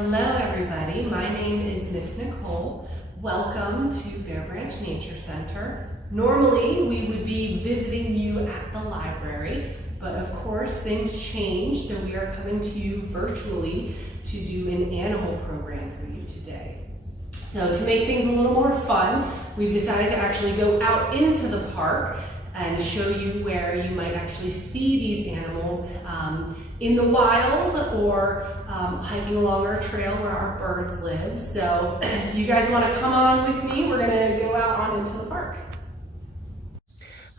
Hello everybody, my name is Miss Nicole. Welcome to Bear Branch Nature Center. Normally we would be visiting you at the library, but of course things change, so we are coming to you virtually to do an animal program for you today. So to make things a little more fun, we've decided to actually go out into the park and show you where you might actually see these animals in the wild or hiking along our trail where our birds live. So if you guys want to come on with me, we're going to go out on into the park.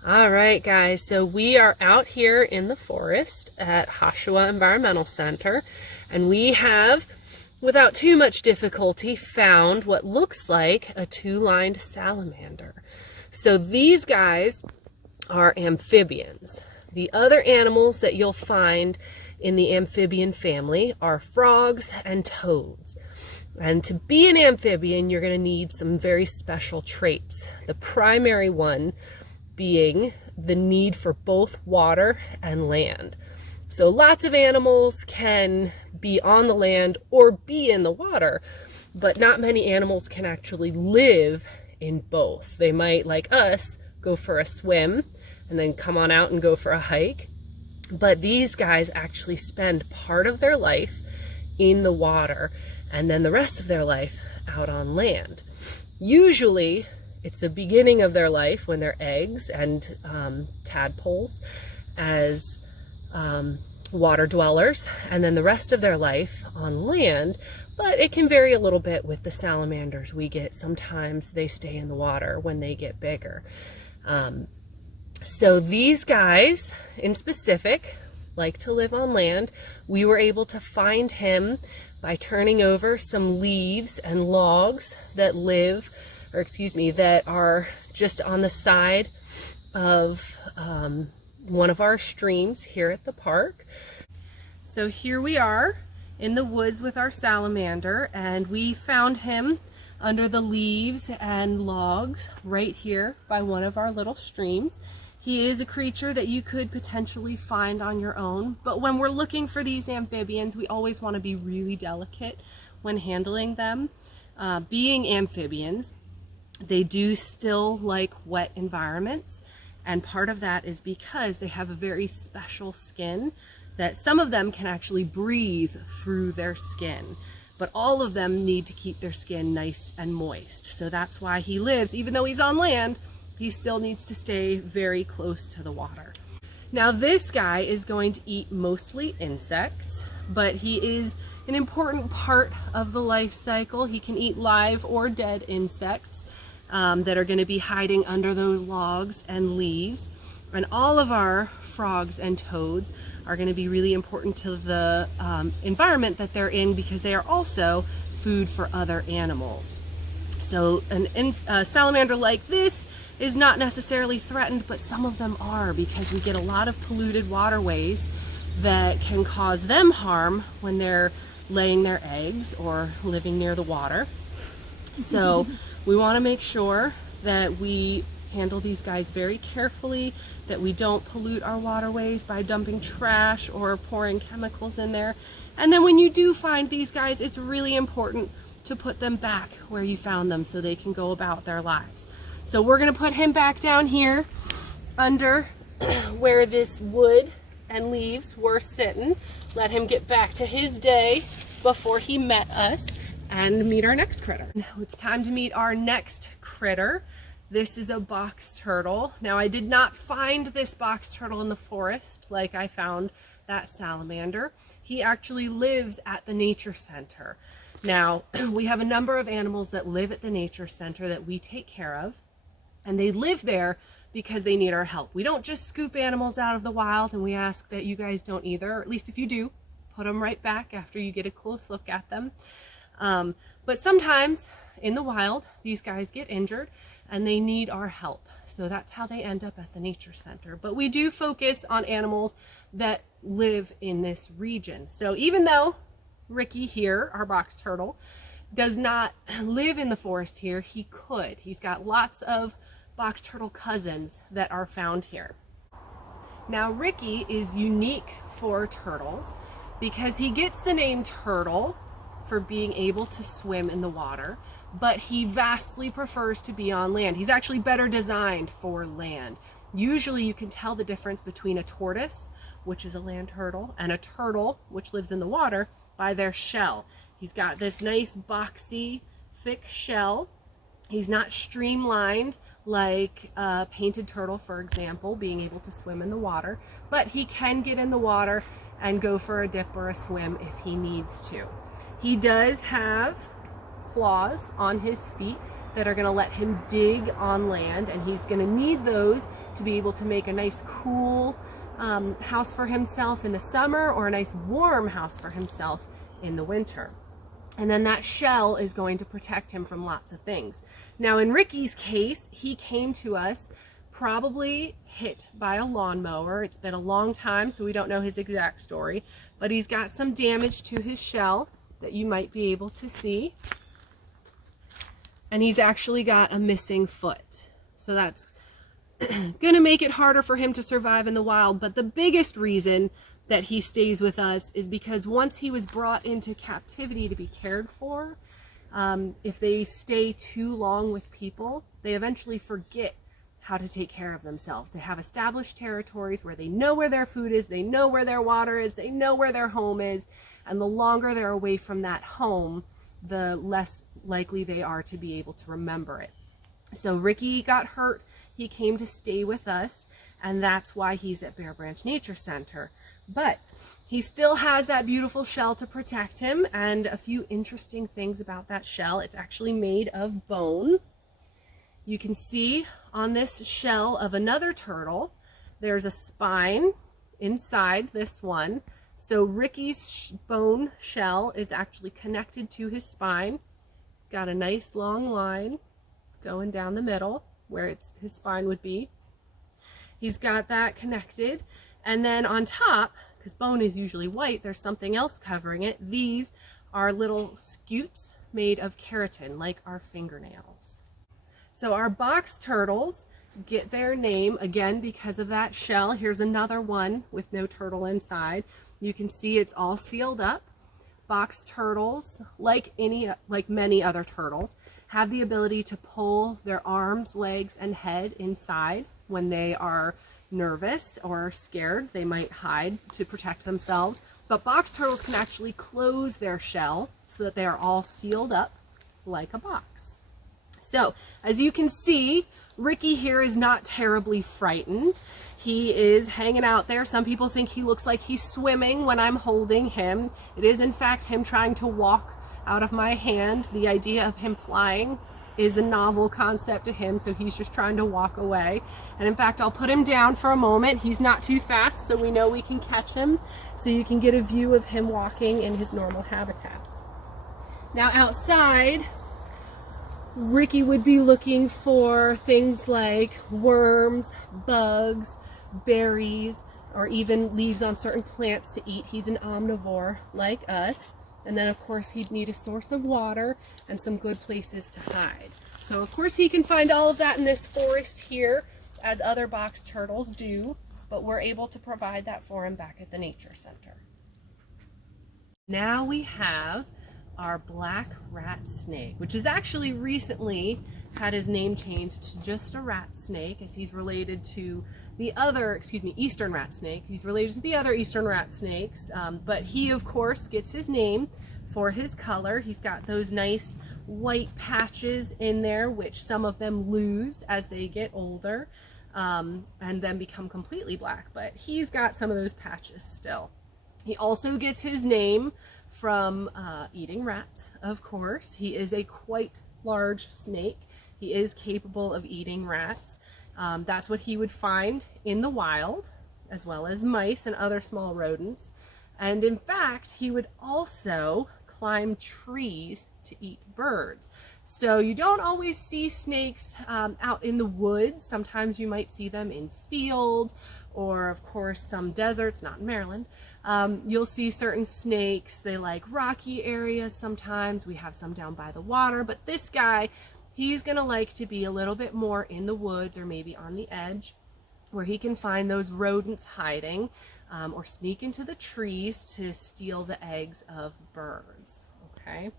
All right, guys, so we are out here in the forest at Hashua Environmental Center, and we have, without too much difficulty, found what looks like a two-lined salamander. So these guys are amphibians. The other animals that you'll find in the amphibian family are frogs and toads. And to be an amphibian, you're going to need some very special traits. The primary one being the need for both water and land. So lots of animals can be on the land or be in the water, but not many animals can actually live in both. They might, like us, go for a swim and then come on out and go for a hike. But these guys actually spend part of their life in the water and then the rest of their life out on land. Usually, it's the beginning of their life when they're eggs and tadpoles as water dwellers, and then the rest of their life on land. But it can vary a little bit with the salamanders we get. Sometimes they stay in the water when they get bigger. So these guys in specific like to live on land. We were able to find him by turning over some leaves and logs that that are just on the side of one of our streams here at the park. So here we are in the woods with our salamander, and we found him under the leaves and logs right here by one of our little streams. He is a creature that you could potentially find on your own, but when we're looking for these amphibians, we always want to be really delicate when handling them. Being amphibians, they do still like wet environments, and part of that is because they have a very special skin that some of them can actually breathe through their skin, but all of them need to keep their skin nice and moist. So that's why he lives, even though he's on land, he still needs to stay very close to the water. Now this guy is going to eat mostly insects, but he is an important part of the life cycle. He can eat live or dead insects that are going to be hiding under those logs and leaves. And all of our frogs and toads are going to be really important to the environment that they're in, because they are also food for other animals. So a salamander like this is not necessarily threatened, but some of them are, because we get a lot of polluted waterways that can cause them harm when they're laying their eggs or living near the water. So we want to make sure that we handle these guys very carefully, that we don't pollute our waterways by dumping trash or pouring chemicals in there. And then when you do find these guys, it's really important to put them back where you found them so they can go about their lives. So we're going to put him back down here under where this wood and leaves were sitting. Let him get back to his day before he met us and meet our next critter. Now it's time to meet our next critter. This is a box turtle. Now I did not find this box turtle in the forest like I found that salamander. He actually lives at the nature center. Now we have a number of animals that live at the nature center that we take care of, and they live there because they need our help. We don't just scoop animals out of the wild, and we ask that you guys don't either, or at least if you do, put them right back after you get a close look at them. But sometimes in the wild, these guys get injured and they need our help. So that's how they end up at the nature center. But we do focus on animals that live in this region. So even though Ricky here, our box turtle, does not live in the forest here, he could. He's got lots of box turtle cousins that are found here. Now Ricky is unique for turtles because he gets the name turtle for being able to swim in the water, but he vastly prefers to be on land. He's actually better designed for land. Usually you can tell the difference between a tortoise, which is a land turtle, and a turtle, which lives in the water, by their shell. He's got this nice boxy, thick shell. He's not streamlined like a painted turtle, for example, being able to swim in the water, but he can get in the water and go for a dip or a swim if he needs to. He does have claws on his feet that are going to let him dig on land, and he's going to need those to be able to make a nice cool house for himself in the summer, or a nice warm house for himself in the winter. And then that shell is going to protect him from lots of things. Now in Ricky's case, he came to us probably hit by a lawnmower. It's been a long time, so we don't know his exact story, but he's got some damage to his shell that you might be able to see. And he's actually got a missing foot. So that's going to make it harder for him to survive in the wild. But the biggest reason that he stays with us is because once he was brought into captivity to be cared for, if they stay too long with people, they eventually forget how to take care of themselves. They have established territories where they know where their food is, they know where their water is, they know where their home is, and the longer they're away from that home, the less likely they are to be able to remember it. So Ricky got hurt, he came to stay with us, and that's why he's at Bear Branch Nature Center. But he still has that beautiful shell to protect him, and a few interesting things about that shell. It's actually made of bone. You can see on this shell of another turtle, there's a spine inside this one. So Ricky's bone shell is actually connected to his spine. It's got a nice long line going down the middle where his spine would be. He's got that connected. And then on top, because bone is usually white, there's something else covering it. These are little scutes made of keratin, like our fingernails. So our box turtles get their name, again, because of that shell. Here's another one with no turtle inside. You can see it's all sealed up. Box turtles, like many other turtles, have the ability to pull their arms, legs, and head inside when they are nervous or scared. They might hide to protect themselves. But box turtles can actually close their shell so that they are all sealed up like a box. So, as you can see, Ricky here is not terribly frightened. He is hanging out there. Some people think he looks like he's swimming when I'm holding him. It is in fact him trying to walk out of my hand. The idea of him flying is a novel concept to him, so he's just trying to walk away. And in fact, I'll put him down for a moment. He's not too fast, so we know we can catch him, so you can get a view of him walking in his normal habitat. Now outside, Ricky would be looking for things like worms, bugs, berries, or even leaves on certain plants to eat. He's an omnivore like us. And then of course he'd need a source of water and some good places to hide. So of course he can find all of that in this forest here, as other box turtles do, but we're able to provide that for him back at the Nature Center. Now we have our black rat snake, which has actually recently had his name changed to just a rat snake, as he's related to the other, eastern rat snake. He's related to the other eastern rat snakes, but he of course gets his name for his color. He's got those nice white patches in there, which some of them lose as they get older, and then become completely black, but he's got some of those patches still. He also gets his name from eating rats, of course. He is a quite large snake. He is capable of eating rats. That's what he would find in the wild, as well as mice and other small rodents. And in fact, he would also climb trees to eat birds. So you don't always see snakes out in the woods. Sometimes you might see them in fields, or of course some deserts, not in Maryland. You'll see certain snakes. They like rocky areas sometimes. We have some down by the water, but this guy, he's gonna like to be a little bit more in the woods, or maybe on the edge where he can find those rodents hiding, or sneak into the trees to steal the eggs of birds. okay?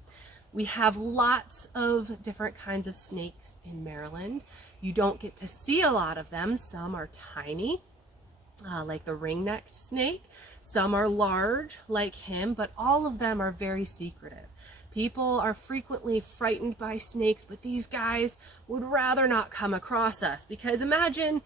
We have lots of different kinds of snakes in Maryland. You don't get to see a lot of them. Some are tiny, like the ring-necked snake. Some are large, like him, but all of them are very secretive. People are frequently frightened by snakes, but these guys would rather not come across us, because imagine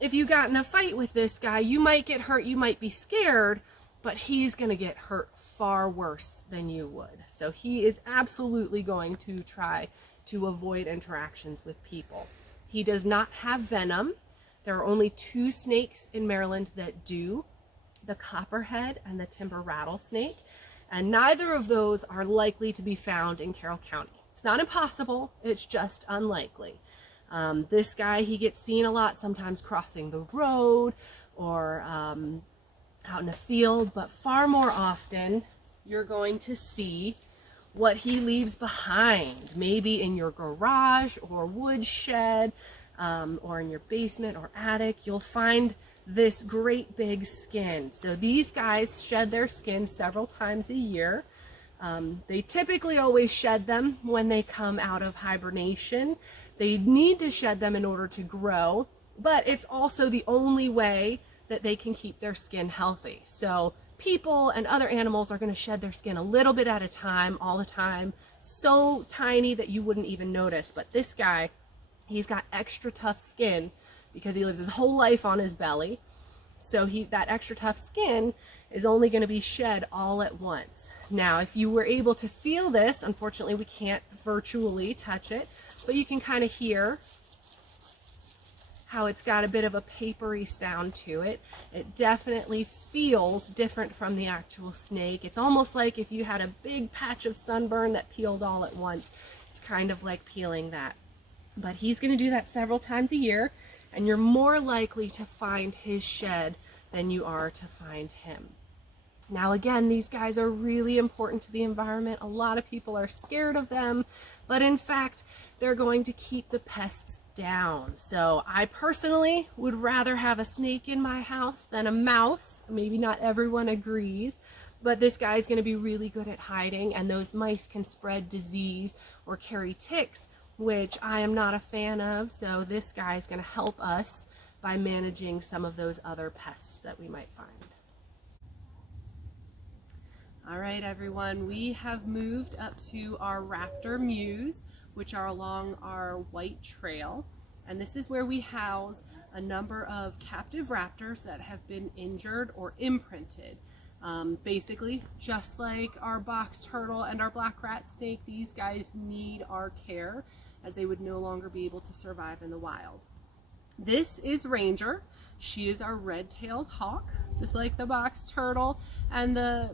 if you got in a fight with this guy, you might get hurt, you might be scared, but he's going to get hurt far worse than you would. So he is absolutely going to try to avoid interactions with people. He does not have venom. There are only 2 snakes in Maryland that do, the copperhead and the timber rattlesnake, and neither of those are likely to be found in Carroll County. It's not impossible, it's just unlikely. This guy, he gets seen a lot, sometimes crossing the road or out in a field, but far more often you're going to see what he leaves behind, maybe in your garage or wood shed, or in your basement or attic. You'll find this great big skin. So these guys shed their skin several times a year. They typically always shed them when they come out of hibernation. They need to shed them in order to grow, but it's also the only way that they can keep their skin healthy. So people and other animals are going to shed their skin a little bit at a time, all the time, so tiny that you wouldn't even notice. But this guy, he's got extra tough skin because he lives his whole life on his belly. So that extra tough skin is only going to be shed all at once. Now, if you were able to feel this, unfortunately we can't virtually touch it, but you can kind of hear how it's got a bit of a papery sound to it. It definitely feels different from the actual snake. It's almost like if you had a big patch of sunburn that peeled all at once. It's kind of like peeling that. But he's going to do that several times a year, and you're more likely to find his shed than you are to find him. Now again, these guys are really important to the environment. A lot of people are scared of them, but in fact, they're going to keep the pests down. So I personally would rather have a snake in my house than a mouse. Maybe not everyone agrees, but this guy's going to be really good at hiding, and those mice can spread disease or carry ticks, which I am not a fan of. So this guy's going to help us by managing some of those other pests that we might find. All right, everyone, we have moved up to our Raptor Muse, which are along our white trail. And this is where we house a number of captive raptors that have been injured or imprinted. Basically, just like our box turtle and our black rat snake, these guys need our care as they would no longer be able to survive in the wild. This is Ranger. She is our red-tailed hawk, just like the box turtle and the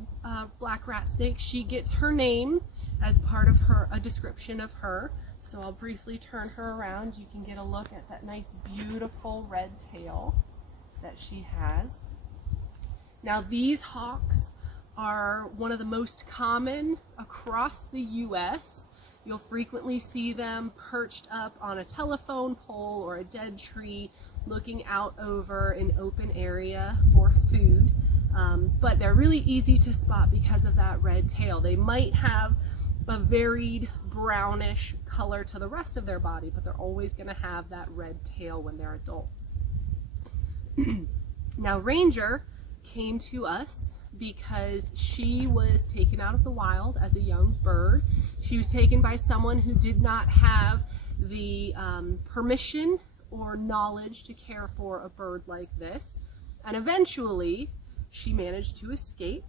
black rat snake. She gets her name as part of a description of her. So I'll briefly turn her around. You can get a look at that nice, beautiful red tail that she has. Now these hawks are one of the most common across the U.S. You'll frequently see them perched up on a telephone pole or a dead tree, looking out over an open area for food. But they're really easy to spot because of that red tail. They might have a varied brownish color to the rest of their body, but they're always going to have that red tail when they're adults. Now Ranger came to us because she was taken out of the wild as a young bird. She was taken by someone who did not have the permission or knowledge to care for a bird like this. And eventually, she managed to escape.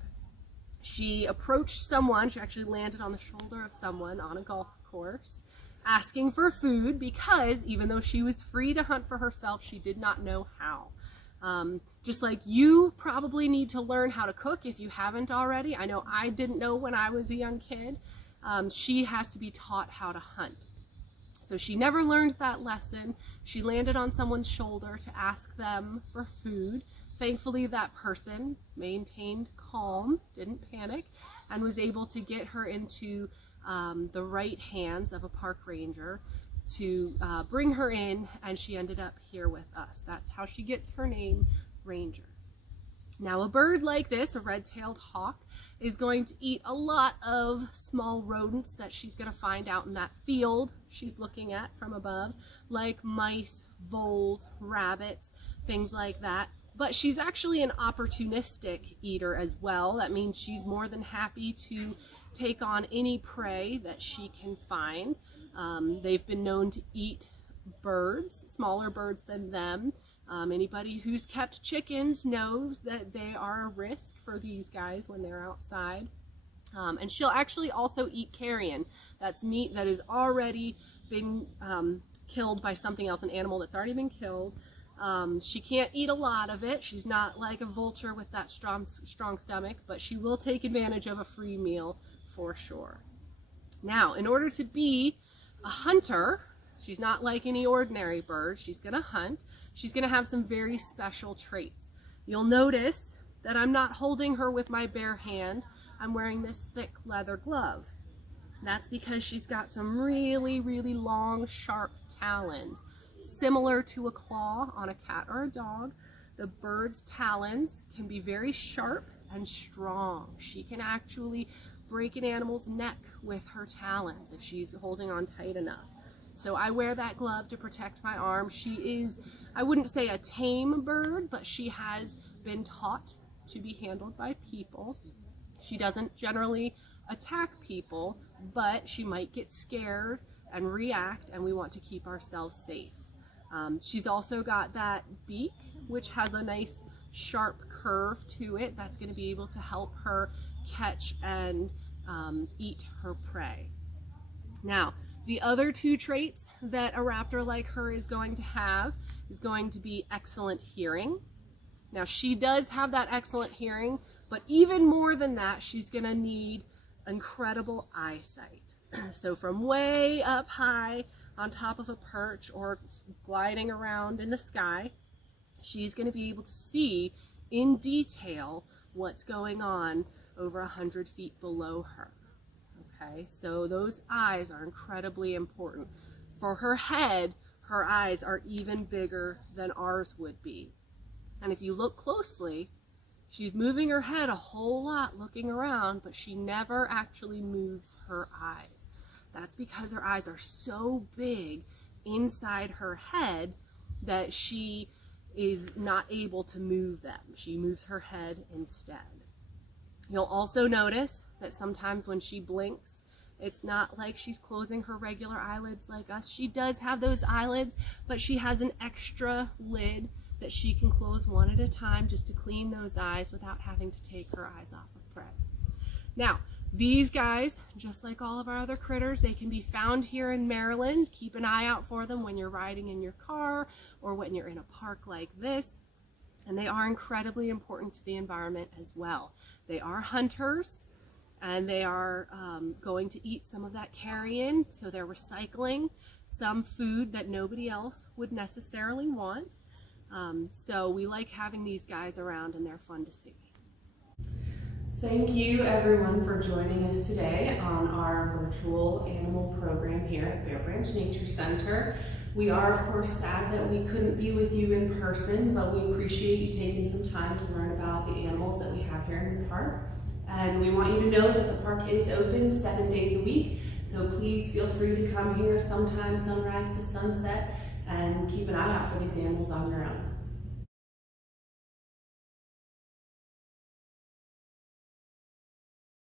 She approached someone, she actually landed on the shoulder of someone on a golf course, asking for food because even though she was free to hunt for herself, she did not know how. Just like you probably need to learn how to cook if you haven't already. I know I didn't know when I was a young kid. She has to be taught how to hunt. So she never learned that lesson. She landed on someone's shoulder to ask them for food. Thankfully, that person maintained calm, didn't panic, and was able to get her into the right hands of a park ranger to bring her in, and she ended up here with us. That's how she gets her name, Ranger. Now a bird like this, a red-tailed hawk, is going to eat a lot of small rodents that she's going to find out in that field she's looking at from above, like mice, voles, rabbits, things like that. But she's actually an opportunistic eater as well. That means she's more than happy to take on any prey that she can find. They've been known to eat birds, smaller birds than them. Anybody who's kept chickens knows that they are a risk for these guys when they're outside. And she'll actually also eat carrion. That's meat that has already been killed by something else, an animal that's already been killed. She can't eat a lot of it. She's not like a vulture with that strong stomach, but she will take advantage of a free meal for sure. Now, in order to be a hunter, she's not like any ordinary bird. She's going to hunt. She's going to have some very special traits. You'll notice that I'm not holding her with my bare hand. I'm wearing this thick leather glove. That's because she's got some really, really long, sharp talons. Similar to a claw on a cat or a dog, the bird's talons can be very sharp and strong. She can actually break an animal's neck with her talons if she's holding on tight enough. So I wear that glove to protect my arm. She is, I wouldn't say a tame bird, but she has been taught to be handled by people. She doesn't generally attack people, but she might get scared and react, and we want to keep ourselves safe. She's also got that beak, which has a nice sharp curve to it. That's going to be able to help her catch and eat her prey. Now, the other two traits that a raptor like her is going to have is going to be excellent hearing. Now, she does have that excellent hearing, but even more than that, she's going to need incredible eyesight. So from way up high on top of a perch or gliding around in the sky, she's going to be able to see in detail what's going on over 100 feet below her. Okay, so those eyes are incredibly important. For her head, her eyes are even bigger than ours would be. And if you look closely, she's moving her head a whole lot looking around, but she never actually moves her eyes. That's because her eyes are so big inside her head that she is not able to move them. She moves her head instead. You'll also notice that sometimes when she blinks, it's not like she's closing her regular eyelids like us. She does have those eyelids, but she has an extra lid that she can close one at a time just to clean those eyes without having to take her eyes off of prey. Now, these guys, just like all of our other critters, they can be found here in Maryland. Keep an eye out for them when you're riding in your car or when you're in a park like this. And they are incredibly important to the environment as well. They are hunters, and they are going to eat some of that carrion, so they're recycling some food that nobody else would necessarily want. So we like having these guys around, and they're fun to see. Thank you everyone for joining us today on our virtual animal program here at Bear Branch Nature Center. We are of course sad that we couldn't be with you in person, but we appreciate you taking some time to learn about the animals that we have here in the park. And we want you to know that the park is open 7 days a week, so please feel free to come here sometime sunrise to sunset and keep an eye out for these animals on your own.